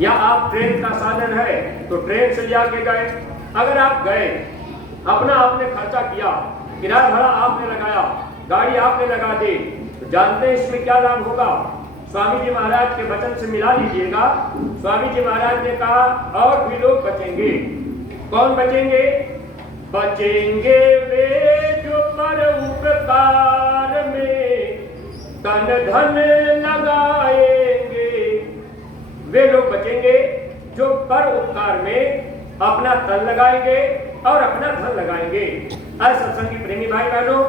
या आप ट्रेन का साधन है तो ट्रेन से जाके गए। अगर आप गए, अपना आपने खर्चा किया, किराया भाड़ा आपने लगाया, गाड़ी आपने लगा दी, तो जानते हैं इसमें क्या लाभ होगा? स्वामी जी महाराज के वचन से मिला लीजिएगा। स्वामी जी महाराज ने कहा और भी लोग बचेंगे। कौन बचेंगे? बचेंगे वे जो पर उपकार में तन धन लगाएंगे। वे लोग बचेंगे जो पर उपकार में अपना तन लगाएंगे और अपना धन लगाएंगे। सत्संगी प्रेमी भाई बहनों,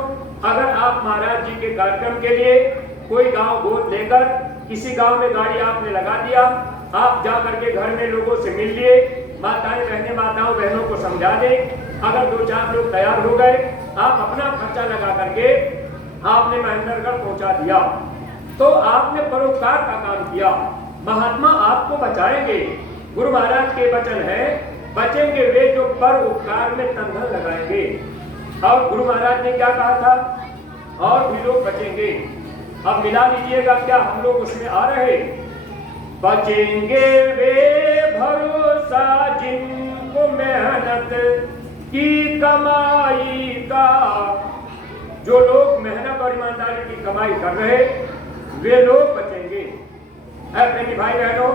अगर आप महाराज जी के कार्यक्रम के लिए कोई गांव गोद लेकर किसी गांव में गाड़ी आपने लगा दिया, आप जा करके घर में लोगों से मिल लिए, माताएं बहनें माताओं बहनों को समझा दें। अगर 2-4 लोग तैयार हो गए, आप अपना खर्चा लगा करके आपने महेंद्रगढ़ पहुंचा दिया, तो आपने परोपकार का काम किया। महात्मा आपको बचाएंगे। गुरु महाराज के वचन है, बचेंगे वे जो पर उपकार में तन धन लगाएंगे। और गुरु महाराज ने क्या कहा था? और भी लोग बचेंगे। अब मिला लीजिएगा, क्या हम लोग उसमें आ रहे? बचेंगे वे भरोसा जिनको मेहनत की कमाई का। जो लोग मेहनत और ईमानदारी की कमाई कर रहे, वे लोग बचेंगे। है प्रेमी भाई बहनों,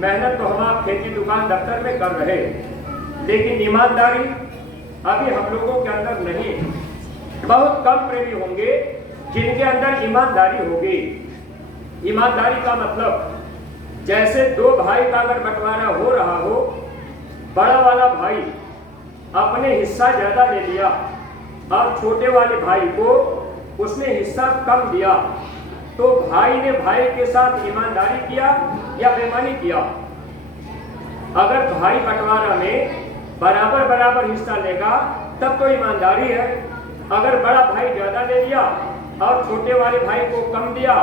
मेहनत तो हम आप खेती दुकान दफ्तर में कर रहे, लेकिन ईमानदारी अभी हम लोगों के अंदर नहीं। बहुत कम प्रेमी होंगे जिनके अंदर ईमानदारी होगी। ईमानदारी का मतलब, जैसे 2 भाई का अगर बंटवारा हो रहा हो, बड़ा वाला भाई अपने हिस्सा ज्यादा ले लिया और छोटे वाले भाई को उसने हिस्सा कम दिया, तो भाई ने भाई के साथ ईमानदारी किया या बेईमानी किया? अगर भाई बंटवारा में बराबर बराबर हिस्सा लेगा तब तो ईमानदारी है। अगर बड़ा भाई ज्यादा ले लिया और छोटे वाले भाई को कम दिया,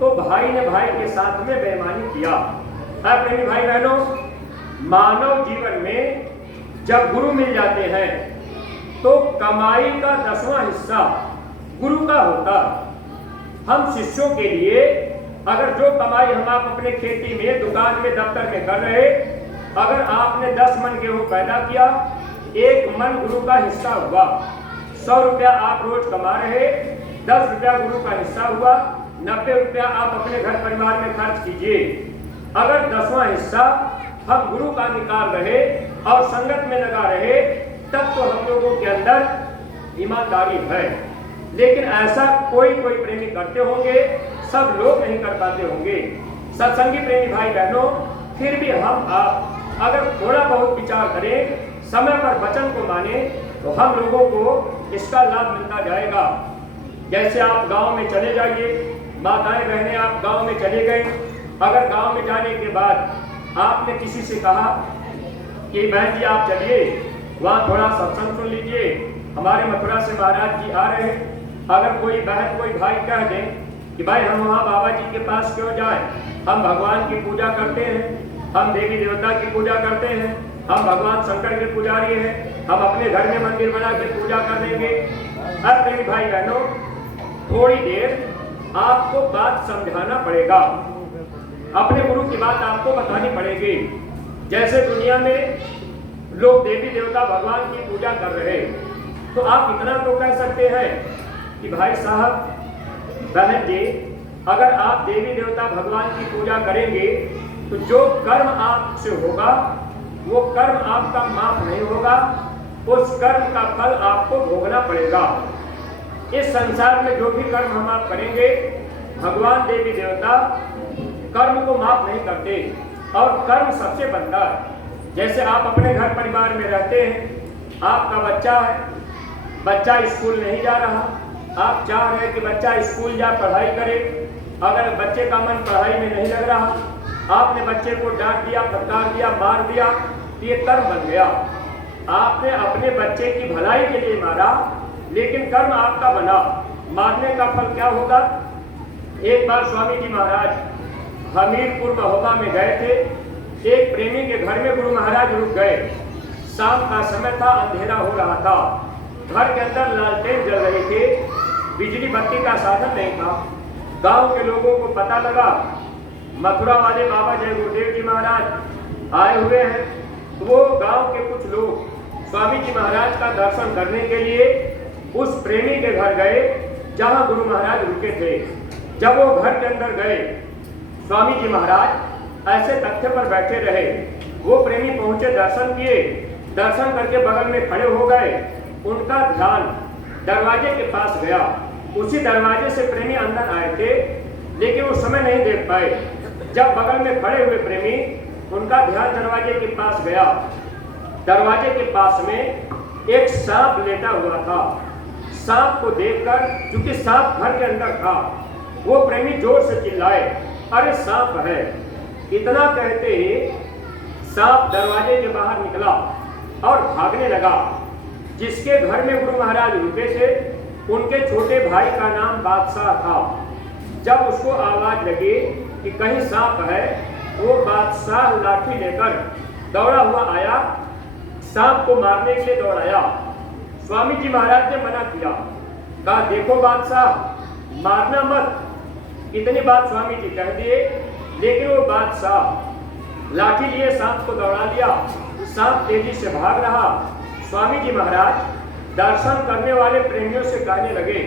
तो भाई ने भाई के साथ में बेईमानी किया। प्रेमी भाई बहनों, मानव जीवन में जब गुरु मिल जाते हैं तो कमाई का 10वां हिस्सा गुरु का होता। हम शिष्यों के लिए अगर जो कमाई हम आप अपने खेती में, दुकान में, दफ्तर में कर रहे, अगर आपने 10 मन गेहूं पैदा किया, 1 मन गुरु का हिस्सा हुआ। 100 रुपया आप रोज कमा रहे, 10 रुपया गुरु का हिस्सा हुआ, 90 रुपया आप अपने घर परिवार में खर्च कीजिए। अगर 10वां हिस्सा हम गुरु का निकाल रहे और संगत में लगा रहे, तब तो हम लोगों के अंदर ईमानदारी है। लेकिन ऐसा कोई प्रेमी करते होंगे, सब लोग नहीं कर पाते होंगे। सत्संगी प्रेमी भाई बहनों, फिर भी हम आप अगर थोड़ा बहुत विचार करें, समय पर वचन को माने, तो हम लोगों को इसका लाभ मिलता जाएगा। जैसे आप गांव में चले जाइए, माताएं बहनें आप गांव में चले गए, अगर गांव में जाने के बाद आपने किसी से कहा कि बहन जी आप चलिए, वहाँ थोड़ा सत्संग सुन लीजिए, हमारे मथुरा से महाराज जी आ रहे हैं। अगर कोई बहन कोई भाई कह दे कि भाई हम वहाँ बाबा जी के पास क्यों जाएं, हम भगवान की पूजा करते हैं, हम देवी देवता की पूजा करते हैं, हम भगवान शंकर के पुजारी हैं, हम अपने घर में मंदिर बना के पूजा कर देंगे। अब मेरे भाई बहनों, थोड़ी देर आपको बात समझाना पड़ेगा, अपने गुरु की बात आपको बतानी पड़ेगी। जैसे दुनिया में लोग देवी देवता भगवान की पूजा कर रहे, तो आप इतना तो कह सकते हैं कि भाई साहब, बहन जी, अगर आप देवी देवता भगवान की पूजा करेंगे तो जो कर्म आपसे होगा वो कर्म आपका माफ नहीं होगा, उस कर्म का फल आपको भोगना पड़ेगा। इस संसार में जो भी कर्म हम आप करेंगे, भगवान देवी देवता कर्म को माफ नहीं करते, और कर्म सबसे बनता है। जैसे आप अपने घर परिवार में रहते हैं, आपका बच्चा है, बच्चा स्कूल नहीं जा रहा, आप चाह रहे हैं कि बच्चा स्कूल जा पढ़ाई करे, अगर बच्चे का मन पढ़ाई में नहीं लग रहा, आपने बच्चे को डांट दिया, फटकार दिया, मार दिया, तो ये कर्म बन गया। आपने अपने बच्चे की भलाई के लिए मारा, लेकिन कर्म आपका बना। मारने का फल क्या होगा? एक बार स्वामी जी महाराज हमीरपुर महोबा में गए थे, एक प्रेमी के घर में गुरु महाराज रुक गए। शाम का समय था, अंधेरा हो रहा था, घर के अंदर लालटेन जल रहे थे, बिजली बत्ती का साधन नहीं था। गांव के लोगों को पता लगा, मथुरा वाले बाबा जय गुरुदेव जी महाराज आए हुए हैं। तो वो गांव के कुछ लोग स्वामी जी महाराज का दर्शन करने के लिए उस प्रेमी के घर गए जहां गुरु महाराज रुके थे। जब वो घर के अंदर गए, स्वामी जी महाराज ऐसे तख्ते पर बैठे रहे। वो प्रेमी पहुंचे, दर्शन किए, दर्शन करके बगल में खड़े हो गए। उनका ध्यान दरवाजे के पास गया। उसी दरवाजे से प्रेमी अंदर आए थे, लेकिन उस समय नहीं देख पाए। जब बगल में खड़े हुए प्रेमी, उनका ध्यान दरवाजे के पास गया। दरवाजे के पास में एक सांप लेटा हुआ था। सांप को देखकर, क्योंकि सांप घर के अंदर था, वो प्रेमी जोर से चिल्लाए, अरे सांप है। इतना कहते ही सांप दरवाजे के बाहर निकला और भागने लगा। जिसके घर में गुरु महाराज रुके थे, उनके छोटे भाई का नाम बादशाह था। जब उसको आवाज लगी कि कहीं सांप है, वो बादशाह लाठी लेकर दौड़ा हुआ आया, सांप को मारने के लिए दौड़ाया। स्वामी जी महाराज ने मना किया, कहा देखो बादशाह, मारना मत। इतनी बात स्वामी जी कह दिए, लेकिन वो बादशाह लाठी लिए सांप को दौड़ा लिया। सांप तेजी से भाग रहा। स्वामी जी महाराज दर्शन करने वाले प्रेमियों से कहने लगे,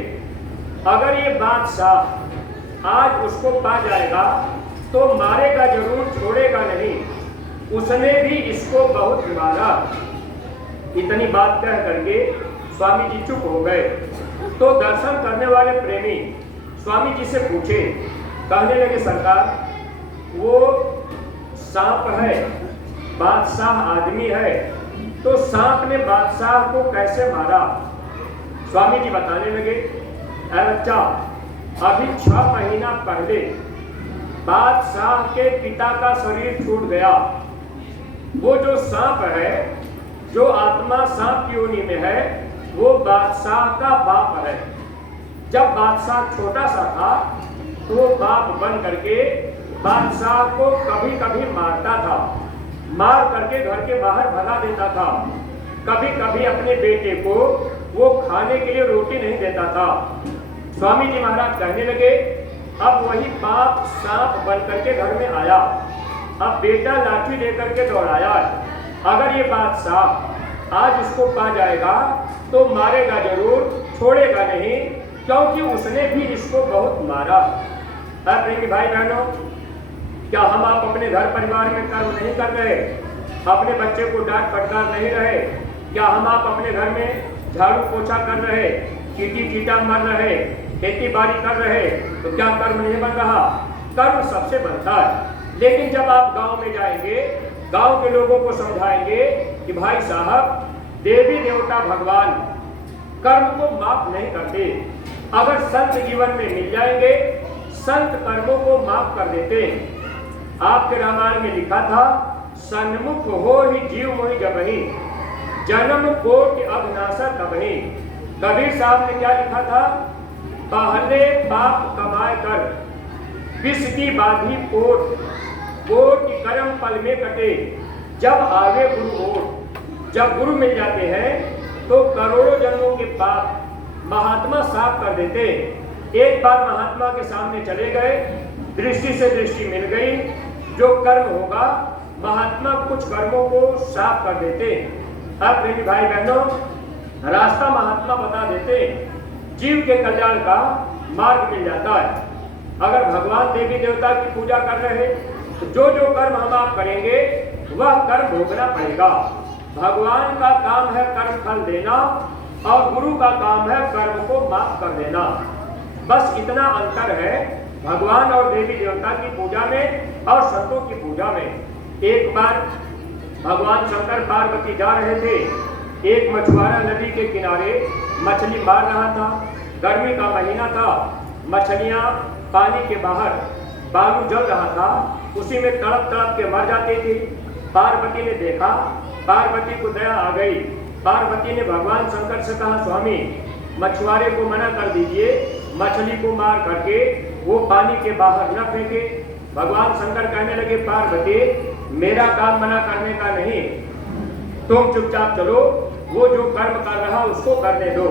अगर ये बादशाह आज उसको पा जाएगा तो मारेगा जरूर, छोड़ेगा नहीं। उसने भी इसको बहुत मारा। इतनी बात कह करके स्वामी जी चुप हो गए। तो दर्शन करने वाले प्रेमी स्वामी जी से पूछे, कहने लगे सरकार, वो सांप है, बादशाह आदमी है, तो सांप ने बादशाह को कैसे मारा? स्वामी जी बताने लगे, अरे बच्चा, अभी 6 महीना पहले बादशाह के पिता का शरीर छूट गया। वो जो सांप है, जो आत्मा सांप की योनि में है, वो बादशाह का बाप है। जब बादशाह छोटा सा था, तो वो बाप बन करके बादशाह को कभी कभी मारता था, मार करके घर के बाहर भगा देता था। कभी कभी अपने बेटे को वो खाने के लिए रोटी नहीं देता था। स्वामी जी महाराज कहने लगे, अब वही बाप सांप बन करके घर में आया। अब बेटा लाठी लेकर के दौड़ाया। अगर ये बादशाह आज इसको पा जाएगा तो मारेगा जरूर, छोड़ेगा नहीं, क्योंकि उसने भी इसको बहुत मारा। प्रेमी भाई बहनों, क्या हम आप अपने घर परिवार में कर्म नहीं कर रहे? अपने बच्चे को डांट फटकार नहीं रहे? क्या हम आप अपने घर में झाड़ू पोछा कर रहे, चीटी चीटा मर रहे, खेती बाड़ी कर रहे? तो क्या कर्म नहीं बन रहा? कर्म सबसे बनता है। लेकिन जब आप गांव में जाएंगे, गांव के लोगों को समझाएंगे कि भाई साहब, देवी देवता भगवान कर्म को माफ नहीं करते। अगर संत जीवन में मिल जाएंगे, संत कर्मों को माफ कर देते। आपके रामायण में लिखा था, सन्मुख हो ही जीव मोहि जबहि, जन्म कोटि अभिनाशा तबहि। कबीर साहब ने क्या लिखा था? पहले पाप कमाए कर, विष की बाधी कोट, कोटि कर्म पल में कटे, जब आवे गुरु ओट। जब गुरु मिल जाते हैं तो करोड़ों जन्मों के पाप महात्मा साफ कर देते। एक बार महात्मा के सामने चले गए, दृष्टि से दृष्टि मिल गई, जो कर्म होगा महात्मा कुछ कर्मों को साफ कर देते। अब मेरे भाई बहनों, रास्ता महात्मा बता देते, जीव के कल्याण का मार्ग मिल जाता है। अगर भगवान देवी देवता की पूजा कर रहे हैं तो जो जो कर्म हम आप करेंगे वह कर्म भोगना पड़ेगा। भगवान का काम है कर्म फल देना और गुरु का काम है कर्म को माफ कर देना। बस इतना अंतर है भगवान और देवी देवता की पूजा में और संतों की पूजा में। एक बार भगवान शंकर पार्वती जा रहे थे, एक मछुआरा नदी के किनारे मछली मार रहा था। गर्मी का महीना था, मछलियां पानी के बाहर, बालू जल रहा था, उसी में तड़प तड़प के मर जाती थी। पार्वती ने देखा, पार्वती को दया आ गई। पार्वती ने भगवान शंकर से कहा, स्वामी मछुआरे को मना कर दीजिए, मछली को मार करके वो पानी के बाहर न फेंके। भगवान शंकर कहने लगे, पार्वती मेरा काम मना करने का नहीं, तुम चुपचाप चलो, वो जो कर्म कर रहा उसको करने दो।